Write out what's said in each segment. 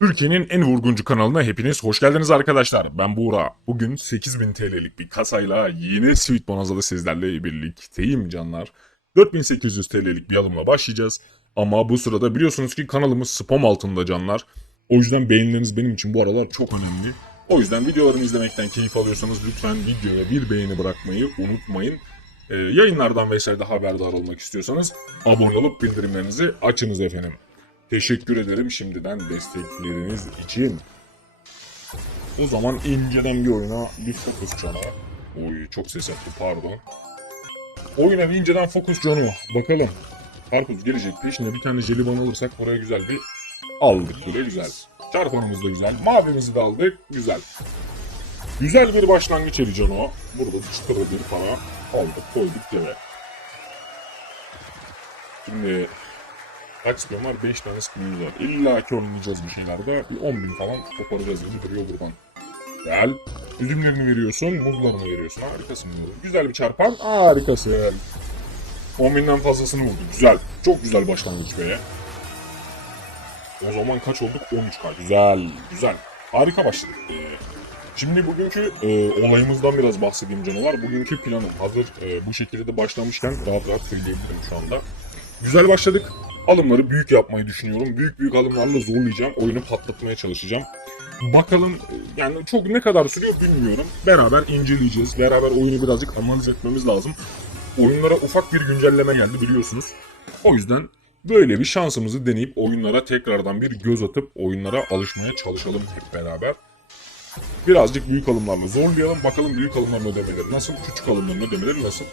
Türkiye'nin en vurguncu kanalına hepiniz hoş geldiniz arkadaşlar. Ben Buğra. Bugün 8000 TL'lik bir kasayla yine Sweet Bonanza'da sizlerle birlikteyim canlar. 4800 TL'lik bir alımla başlayacağız. Ama bu sırada biliyorsunuz ki kanalımız spam altında canlar. O yüzden beğenileriniz benim için bu aralar çok önemli. O yüzden videolarımı izlemekten keyif alıyorsanız lütfen videoya bir beğeni bırakmayı unutmayın. Ee, yayınlardan vesaire de haberdar olmak istiyorsanız abone olup bildirimlerinizi açınız efendim. Teşekkür ederim şimdiden destekleriniz için. O zaman inceden bir oyuna bir fokus cana. Oy çok ses yaptı pardon. Oyuna bir inceden fokus canı. Bakalım. Karpuz gelecek peşine bir tane jelibon alırsak buraya güzel bir aldık bile güzel. Çarpanımız da güzel. Mavimizi de aldık. Güzel. Güzel bir başlangıç eli Cano. Burada çıtırı bir para aldık koyduk deve. Şimdi kaç spiyon var? 5 tane spiyonumuz var. İlla ki oynayacağız bir şeylerde. Bir 10 bin falan koparacağız gibi duruyor buradan. Gel. Üzümlerini veriyorsun, muzlarını veriyorsun. Harikasın. Güzel bir çarpan. Harikasın. 10 binden fazlasını vurdu. Güzel. Çok güzel başlangıç be. O zaman kaç olduk? 13k. Güzel. Güzel. Harika başladık. Şimdi bugünkü e, olayımızdan biraz bahsedeyim canavar. Bugünkü planım hazır e, bu şekilde de başlamışken rahat rahat söyleyebilirim şu anda. Güzel başladık. Alımları büyük yapmayı düşünüyorum. Büyük büyük alımlarla zorlayacağım. Oyunu patlatmaya çalışacağım. Bakalım yani çok ne kadar sürüyor bilmiyorum. Beraber inceleyeceğiz. Beraber oyunu birazcık analiz etmemiz lazım. Oyunlara ufak bir güncelleme geldi biliyorsunuz. O yüzden böyle bir şansımızı deneyip oyunlara tekrardan bir göz atıp oyunlara alışmaya çalışalım hep beraber. Birazcık büyük alımlarla zorlayalım. Bakalım büyük alımların ödemeleri nasıl, küçük alımların ödemeleri nasıl.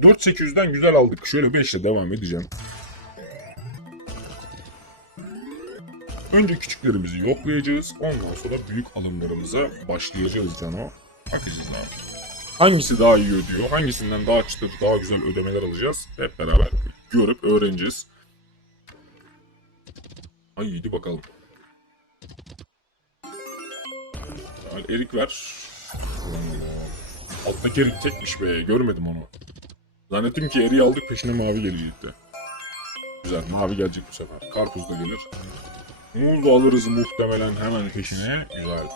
4.800'den güzel aldık. Şöyle 5 ile devam edeceğim. Önce küçüklerimizi yoklayacağız. Ondan sonra büyük alımlarımıza başlayacağız cano. Bakacağız abi. Hangisi daha iyi ödüyor, hangisinden daha çıtır, daha güzel ödemeler alacağız. Hep beraber görüp öğreneceğiz. Ay iyiydi bakalım. Yani erik ver. Alttaki erik tekmiş be. Görmedim onu. Zannettim ki eriği aldık peşine mavi gelecekti. Güzel mavi gelecek bu sefer. Karpuz da gelir. Muz alırız muhtemelen hemen peşine. Güzel.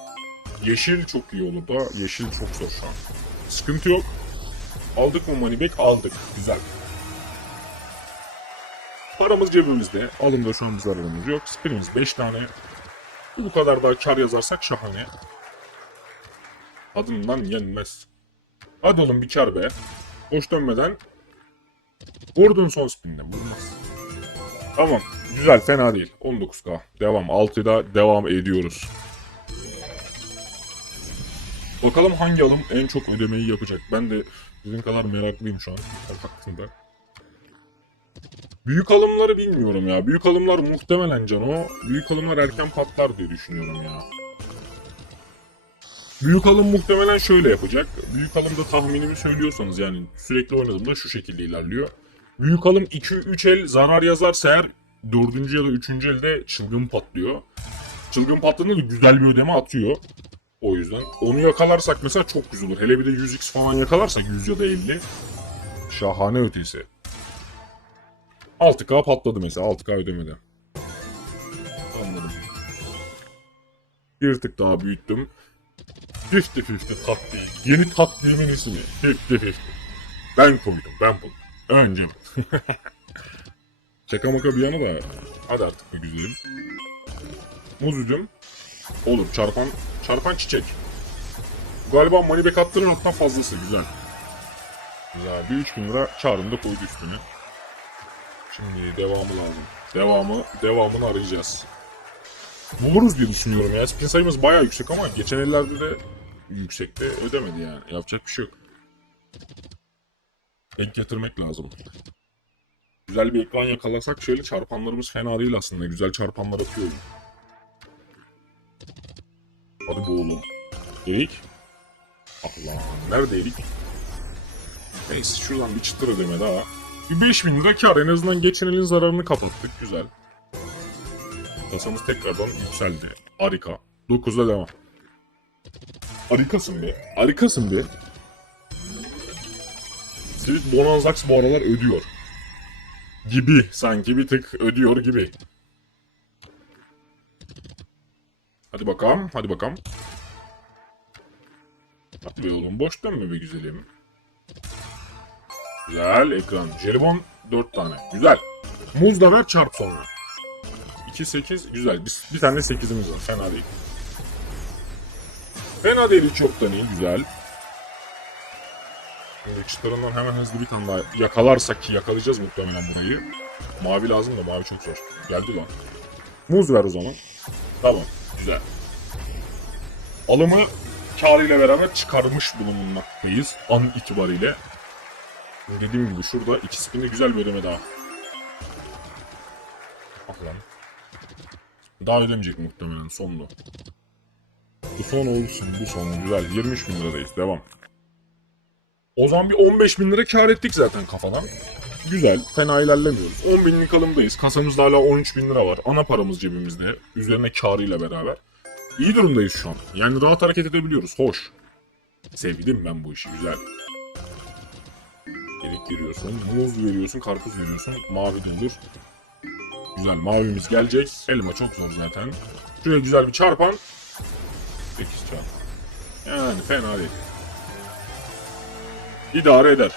Yeşil çok iyi olur da. Yeşil çok zor şu an. Sıkıntı yok. Aldık mı moneyback? Aldık. Güzel. Paramız cebimizde. Alımda şu an bir zararımız yok. Spinimiz 5 tane. Bu kadar daha kar yazarsak şahane. Adımdan yenmez. Hadi oğlum bir kar be. Boş dönmeden. Vurdun son spinle. Vurmaz. Tamam. Güzel fena değil. 19k. Devam. 6'da devam ediyoruz. Bakalım hangi alım en çok ödemeyi yapacak. Ben de sizin kadar meraklıyım şu an. hakkında. Büyük alımları bilmiyorum ya. Büyük alımlar muhtemelen Cano. Büyük alımlar erken patlar diye düşünüyorum ya. Büyük alım muhtemelen şöyle yapacak. Büyük alımda tahminimi söylüyorsanız yani sürekli oynadığımda şu şekilde ilerliyor. Büyük alım 2-3 el zarar yazarsa eğer 4. ya da 3. elde çılgın patlıyor. Çılgın patladığında da güzel bir ödeme atıyor. O yüzden onu yakalarsak mesela çok güzel olur. Hele bir de 100x falan yakalarsak 100 ya da 50. Şahane ötesi. 6K patladı mesela 6K ödemede. Anladım. Bir tık daha büyüttüm. 50-50 taktiği. Yeni taktiğimin ismi. 50-50. Ben koydum ben bunu. Önce. Şaka maka bir yana da. Hadi artık be güzelim. Muz üzüm. Olur çarpan çarpan çiçek. Galiba moneyback attığının nottan fazlası güzel. Güzel bir 3000 lira çağrını da koydu üstüne. Şimdi devamı lazım. Devamı, devamını arayacağız. Buluruz diye düşünüyorum ya. Spin sayımız bayağı yüksek ama geçen ellerde de yüksekte ödemedi yani. Yapacak bir şey yok. Ek yatırmak lazım. Güzel bir ekran yakalasak şöyle çarpanlarımız fena değil aslında. Güzel çarpanlar atıyor. Hadi bu oğlum. Erik. Allah. Nerede Erik? Neyse şuradan bir çıtır ödeme daha. Bir 5000 lira kar. En azından geçen elin zararını kapattık. Güzel. Kasamız tekrardan yükseldi. Harika. 9'da devam. Harikasın be. Harikasın be. Street Bonanzax bu aralar ödüyor. Gibi. Sanki bir tık ödüyor gibi. Hadi bakalım. Hadi bakalım. Hadi be oğlum. Boş dönme be güzelim. Güzel ekran. Jelibon 4 tane. Güzel. Muz da ver çarp sonra. 2 8 güzel. Bir, bir tane 8'imiz var. Fena değil. Fena değil hiç yoktan iyi. Güzel. Şimdi çıtırından hemen hızlı bir tane daha yakalarsak ki yakalayacağız muhtemelen burayı. Mavi lazım da mavi çok zor. Geldi lan. Muz ver o zaman. Tamam. Güzel. Alımı karıyla beraber çıkarmış bulunmaktayız an itibariyle. Dediğim gibi şurada iki spinde güzel bir ödeme daha. Ah lan. Daha ödemeyecek muhtemelen sonlu. Bu son olsun bu son güzel 23 bin liradayız devam. O zaman bir 15 bin lira kar ettik zaten kafadan. Güzel fena ilerlemiyoruz. 10 binlik alımdayız kasamızda hala 13 bin lira var. Ana paramız cebimizde üzerine karıyla beraber. İyi durumdayız şu an. Yani rahat hareket edebiliyoruz. Hoş. Sevdim ben bu işi. Güzel. Erik veriyorsun, muz veriyorsun, karpuz veriyorsun. Mavi de olur. Güzel. Mavimiz gelecek. Elma çok zor zaten. Şöyle güzel bir çarpan. 8 çarp. Yani fena değil. İdare eder.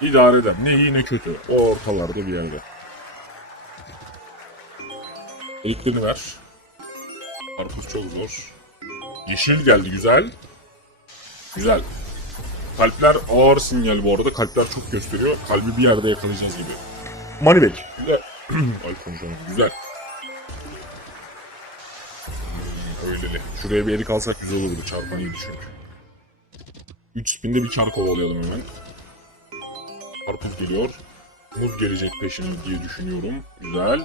İdare eder. Ne iyi ne kötü. O ortalarda bir yerde. Eriklerini ver. Karpuz çok zor. Yeşil geldi güzel. Güzel. Kalpler ağır sinyal bu arada. Kalpler çok gösteriyor. Kalbi bir yerde yakalayacağız gibi. Back. Güzel. Ay konuşamadım. Güzel. Öyleli. Şuraya bir erik alsak güzel olurdu. Çarpan iyiydi çünkü. 3 spinde bir çar kovalayalım hemen. Karpuz geliyor. Muz gelecek peşine diye düşünüyorum. Güzel.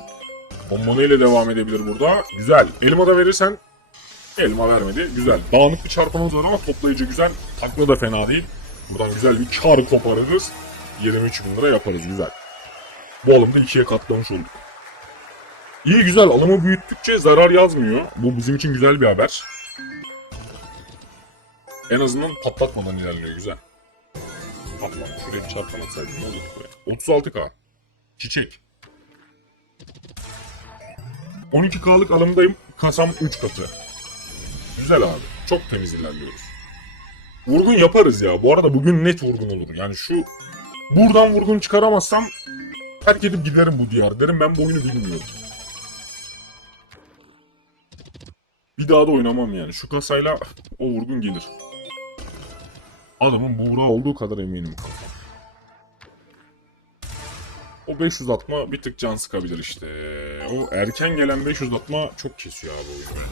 Bombonu ile devam edebilir burada. Güzel. Elma da verirsen elma vermedi. Güzel. Dağınık bir çarpımız var ama toplayıcı güzel. Takla da fena değil. Buradan güzel bir kar koparırız. 23 bin lira yaparız. Güzel. Bu alımda ikiye katlamış olduk. İyi güzel. Alımı büyüttükçe zarar yazmıyor. Bu bizim için güzel bir haber. En azından patlatmadan ilerliyor. Güzel. Patlam. Şuraya bir çarpma atsaydım ne olurdu be? 36k. Çiçek. 12K'lık alımdayım. Kasam 3 katı. Güzel abi. Çok temiz ilerliyoruz. Vurgun yaparız ya. Bu arada bugün net vurgun olur. Yani şu buradan vurgun çıkaramazsam terk edip giderim bu diyar. Derim ben bu oyunu bilmiyorum. Bir daha da oynamam yani. Şu kasayla o vurgun gelir. Adamın buğra olduğu kadar eminim. O 500 atma bir tık can sıkabilir işte. O erken gelen 500 atma çok kesiyor abi oyunu.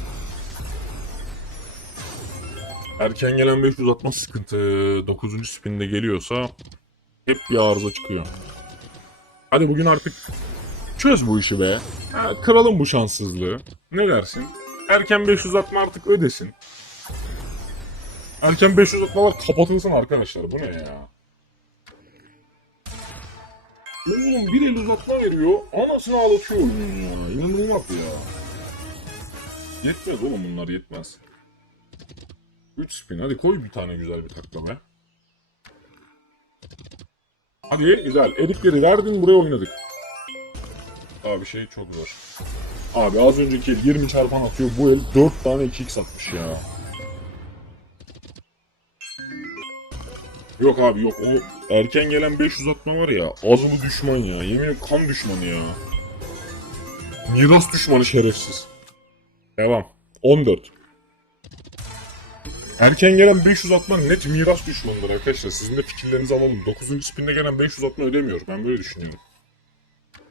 Erken gelen 500 atma sıkıntı. 9. spinde geliyorsa hep bir arıza çıkıyor. Hadi bugün artık çöz bu işi be. Ha, kıralım bu şanssızlığı. Ne dersin? Erken 500 atma artık ödesin. Erken 500 atmalar kapatılsın arkadaşlar. Bu ne ya? Oğlum bir el uzatma veriyor. Anasını ağlatıyor oyunun ya. İnanılmaz ya. Yetmez oğlum bunlar yetmez. 3 spin. Hadi koy bir tane güzel bir takla be. Hadi güzel. Erikleri verdin buraya oynadık. Abi şey çok zor. Abi az önceki el 20 çarpan atıyor. Bu el 4 tane 2x atmış ya. Yok abi yok o erken gelen 500 atma var ya azılı düşman ya yemin kan düşmanı ya. Miras düşmanı şerefsiz. Devam. 14. Erken gelen 500 atma net miras düşmanıdır arkadaşlar. Sizin de fikirlerinizi alalım. 9. spinde gelen 500 atma ödemiyor. Ben böyle düşünüyorum.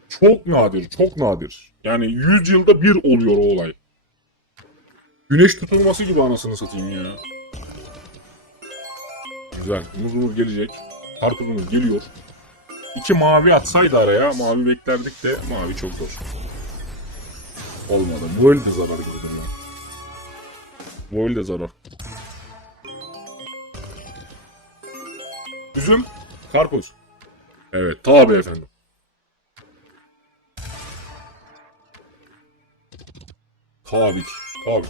Çok nadir, çok nadir. Yani 100 yılda bir oluyor o olay. Güneş tutulması gibi anasını satayım ya. Güzel. Muzumuz gelecek. Karpuzumuz geliyor. İki mavi atsaydı araya mavi beklerdik de mavi çok zor. Olmadı. Bu elde zarar gördüm ben. Bu elde zarar. Üzüm. Karpuz. Evet tabi efendim. Tabii ki. Tabii.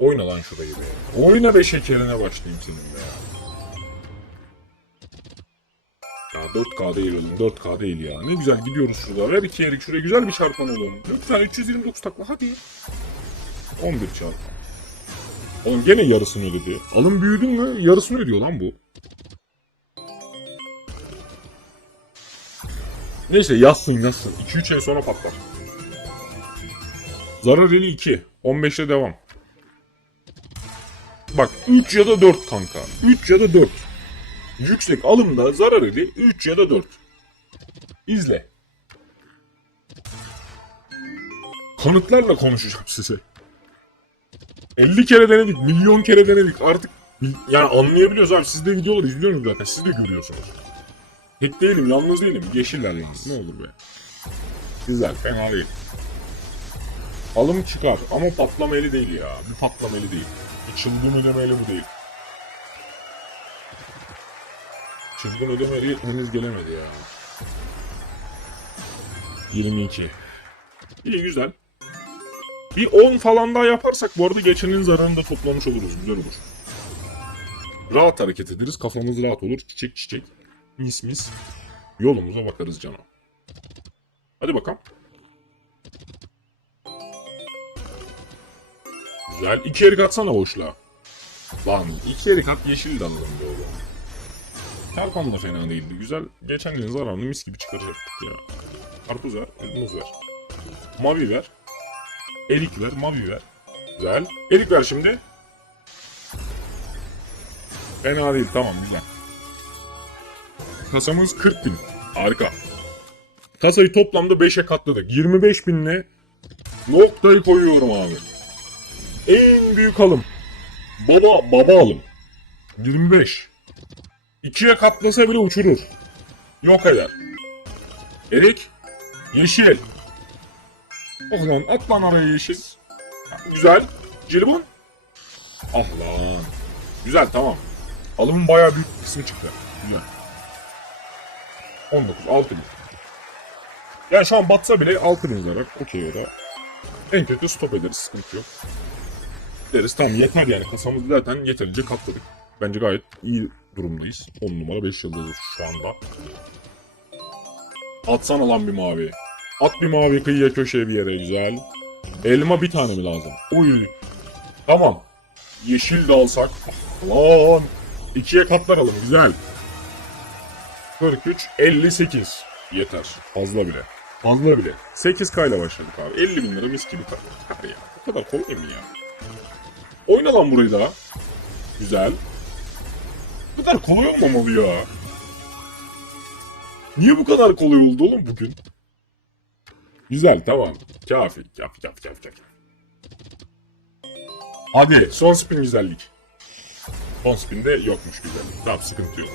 Oyna lan şurayı be. Oyna be şekerine başlayayım senin be ya. 4K değil oğlum 4K değil ya. Ne güzel gidiyoruz şurada. Ver iki erik şuraya güzel bir çarpan oğlum. Lütfen 329 takla hadi. 11 çarpı. Oğlum gene yarısını ödedi. Alım büyüdün mü yarısını ödüyor lan bu. Neyse yazsın yazsın. 2-3 ay sonra patlar. Zarar eli 2. 15'e devam. Bak 3 ya da 4 kanka. 3 ya da 4. Yüksek alımda zarar eli 3 ya da 4. İzle. Kanıtlarla konuşacağım size. 50 kere denedik, milyon kere denedik. Artık yani anlayabiliyoruz abi. Siz de videoları izliyorsunuz zaten. Siz de görüyorsunuz. Tek değilim, yalnız değilim. Yeşiller. Ne olur be. Güzel, fena değil. Alım çıkar ama patlama eli değil ya. Bir patlama eli değil. Çılgın ödeme eli bu değil. Çılgın ödeme eli henüz gelemedi ya. 22. İyi güzel. Bir 10 falan daha yaparsak bu arada geçenin zararını da toplamış oluruz. Güzel olur. Rahat hareket ederiz. Kafamız rahat olur. Çiçek çiçek. Mis mis. Yolumuza bakarız cana. Hadi bakalım. Güzel. İki erik atsana boşluğa. Lan iki erik at yeşil de alalım oğlum. Çarpan da fena değildi. Güzel. Geçen gün zararını mis gibi çıkaracaktık ya. Karpuz ver, muz ver. Mavi ver. Erik ver, mavi ver. Güzel. Erik ver şimdi. Fena değil, tamam güzel. Kasamız 40 bin. Harika. Kasayı toplamda 5'e katladık. 25 binle noktayı koyuyorum abi. En büyük alım. Baba, baba alım. 25. İkiye katlasa bile uçurur. Yok eder. Erik. Yeşil. Oh lan at lan araya yeşil. Güzel. Jelibon. Ah lan. Güzel tamam. Alımın bayağı büyük kısmı çıktı. Güzel. 19. 6 bin. Yani şu an batsa bile 6 bin zarar. Okey o da. En kötü stop ederiz. Sıkıntı yok. Deriz tamam yeter yani. Kasamızı zaten yeterince katladık. Bence gayet iyi durumdayız. 10 numara 5 yıldız şu anda. Atsana lan bir mavi. At bir mavi kıyıya köşeye bir yere güzel. Elma bir tane mi lazım? Uy. Tamam. Yeşil de alsak. Lan. İkiye katlayalım güzel. 43, 58. Yeter. Fazla bile. Fazla bile. 8K ile başladık abi. 50 bin lira mis gibi takıldık. ya. Bu kadar kolay mı ya? Oyna lan burayı da. Güzel. Bu kadar kolay olmamalı ya. Niye bu kadar kolay oldu oğlum bugün? Güzel tamam. Kafi. Kafi kafi kafi kafi. Hadi son spin güzellik. Son spinde yokmuş güzellik. Tamam sıkıntı yok.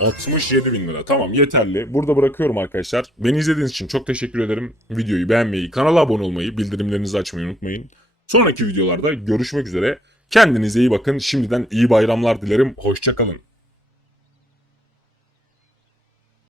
67 bin lira. Tamam yeterli. Burada bırakıyorum arkadaşlar. Beni izlediğiniz için çok teşekkür ederim. Videoyu beğenmeyi, kanala abone olmayı, bildirimlerinizi açmayı unutmayın. Sonraki videolarda görüşmek üzere. Kendinize iyi bakın. Şimdiden iyi bayramlar dilerim. Hoşçakalın.